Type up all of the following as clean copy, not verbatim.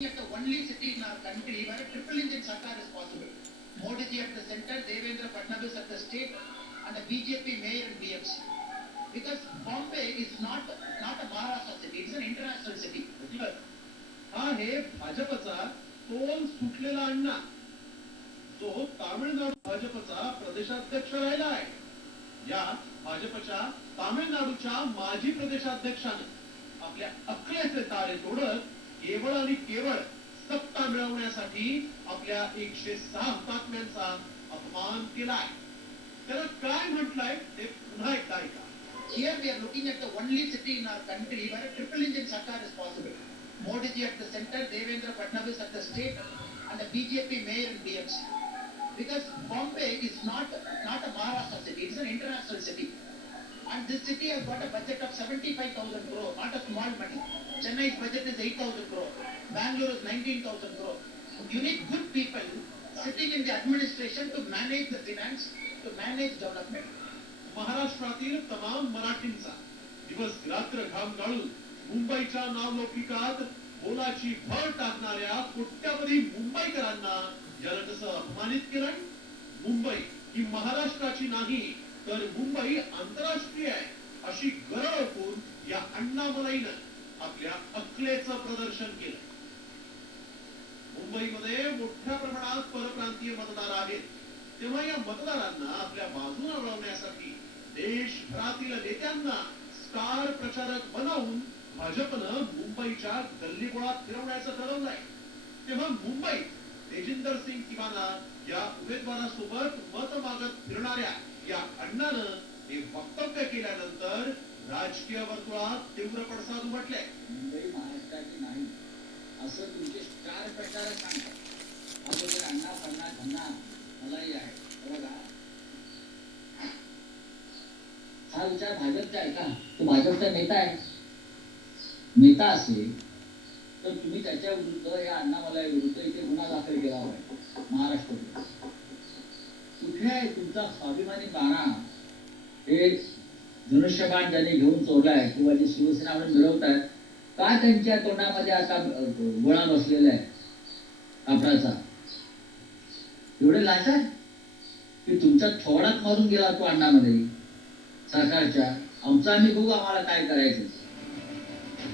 At the only city in our country where a triple engine sarkar is possible. Modi ji at the center, Devendra Fadnavis at the state, and the BJP mayor and BMC. Because Bombay is not a Maharashtra city, it is an international city. हा हे भाजपचा तोल सुटलेला अण्णा जो तामिळनाडू भाजपचा प्रदेशाध्यक्ष राहिला आहे. या भाजपच्या तामिळनाडूच्या माजी प्रदेशाध्यक्षाने आपल्या अक्कलेचे तारे तोडत केवळ आणि केवळ सत्ता मिळवण्यासाठी आपल्या 106 हुतात्म्यांचा अपमान केलाय. त्याला काय म्हटलंय ते पुन्हा एकदा ऐका. Here we are looking at the only city in our country where a triple engine sarkar is possible. Modi ji at the center, Devendra Fadnavis at the state, and the BJP mayor and BMC. Because Bombay is not a Maharashtra city, it is an international city. And this city has got a budget of 75,000 crore, not a small money. Chennai's budget is 8,000 crore. Bangalore is 19,000 crore. You need good people sitting in the administration to manage the finance, to manage development. महाराष्ट्रातील तमाम मराठींचा दिवस रात्र घाम गाळून मुंबईच्या नावलौकिकात मोलाची भर टाकणाऱ्या कोट्यावधी मुंबईकरांना याला कसं अपमानित केलं. मुंबई ही महाराष्ट्राची नाही तर मुंबई आंतरराष्ट्रीय आहे अशी गरळ ओळखून या अण्णामलाईनं आपल्या अक्कलेचं प्रदर्शन केलं. मुंबईमध्ये मोठ्या प्रमाणात परप्रांतीय मतदार आहेत. तेव्हा या मतदारांना आपल्या बाजूने वळवण्यासाठी देशभरातील नेत्यांना स्टार प्रचारक बनवून भाजपनं मुंबईच्या गल्लीबोळात फिरवण्याचं ठरवलंय. तेव्हा मुंबईत तेजिंदर सिंग तिवाना या उमेदवारासोबत मत मागत फिरणाऱ्या या अण्णानं हे वक्तव्य केल्यानंतर राजकीय वर्तुळात तीव्र पडसाद उमटले. मुंबई महाराष्ट्राची नाही असं तुमचे स्टार प्रचारक सांगतात. अगोदर अण्णा फडणा खन्ना मलाही आहे बघा. हा विचार भाजपचा आहे का? तो भाजपचा नेता आहे. नेता असेल तर तुम्ही त्याच्या विरुद्ध या अण्णामलाई विरुद्ध इथे गुन्हा दाखल केला हवा महाराष्ट्रात. कुठे आहे तुमचा स्वाभिमानी बाणा? हे धनुष्यबाण ज्याने घेऊन चोरलाय किंवा जे शिवसेना म्हणून मिळवतात का त्यांच्या तोंडामध्ये आता गोळा बसलेला आहे कापडाचा? एवढे लाचार की तुमच्या थोडात मारून गेला तो अण्णामध्ये सरकारच्या. आमचा आम्ही बघू आम्हाला काय करायचं.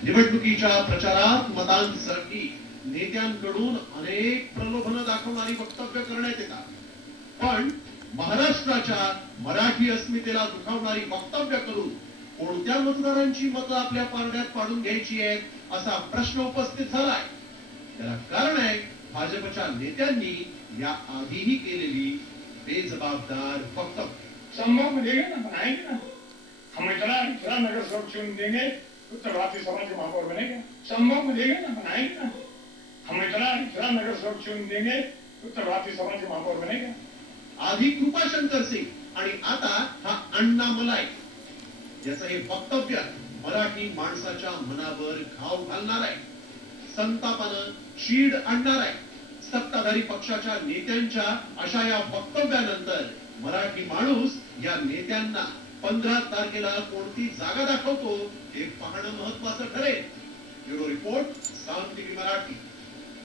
निवडणुकीच्या प्रचारात मतांसाठी नेत्यांकडून अनेक प्रलोभनं दाखवणारी वक्तव्य करण्यात येतात. पण महाराष्ट्राच्या मराठी अस्मितेला दुखावणारी वक्तव्य करून कोणत्या मतदारांची मतं आपल्या पारड्यात पाडून घ्यायची आहेत असा प्रश्न उपस्थित झालाय. त्याला कारण आहे भाजपच्या नेत्यांनी या आधीही केलेली बेजबाबदार वक्तव्य. संभव मिलेगा ना, बनाएंगे ना. हम इतना नगर सड़क चुन देंगे तो चरवाती समाज के महापौर बनेगा. संभव मिलेगा ना, बनाएंगे ना. हम इतना नगर सड़क चुन देंगे तो चरवाती समाज के महापौर बनेगा. आधी कृपाशंकर सिंग आणि आता हा अण्णामलाई याचं हे वक्तव्य मराठी माणसाच्या मनावर घाव घालणार आहे. संतापानं चीड आणणार आहे. सत्ताधारी पक्षाच्या नेत्यांच्या अशा या वक्तव्यानंतर मराठी माणूस या नेत्यांना 15 तारखेला कोणती जागा दाखवतो हे पाहणं महत्वाचं ठरेल. ब्युरो रिपोर्ट, साम टीव्ही मराठी.